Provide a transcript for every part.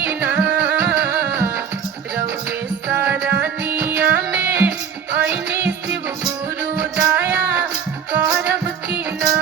की ना रउए सरनिया में आईनी शिव गुरु दया करब की ना।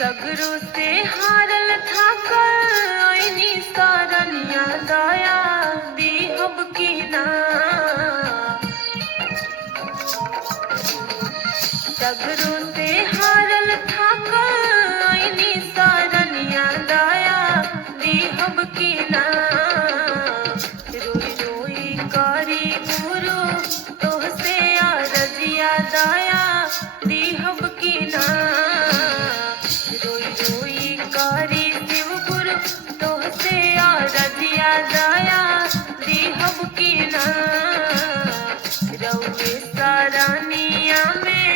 सगरो से हारल थाकल आईनी सरनिया दया दीहब की ना। सगरो से हारल थाकल आईनी सरनिया दया दीहब की ना। रोई रोई करी गुरु तोहसे अरजिया दया दीहब की ना। रोई रोई करी शिव गुरु तोहसे अरजिया दया दीहब की ना। रउए सरनिया में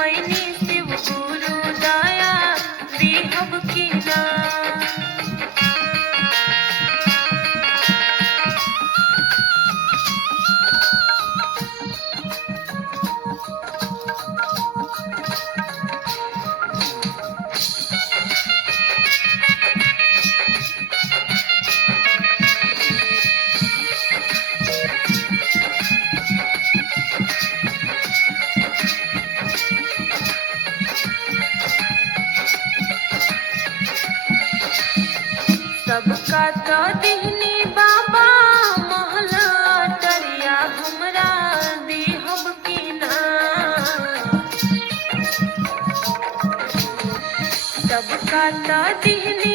आईनी शिव गुरु दया दीहब की ना। सबका तो दिहनी बाबा महला टरिया हमरा दीहब की ना। सबका तो दिहनी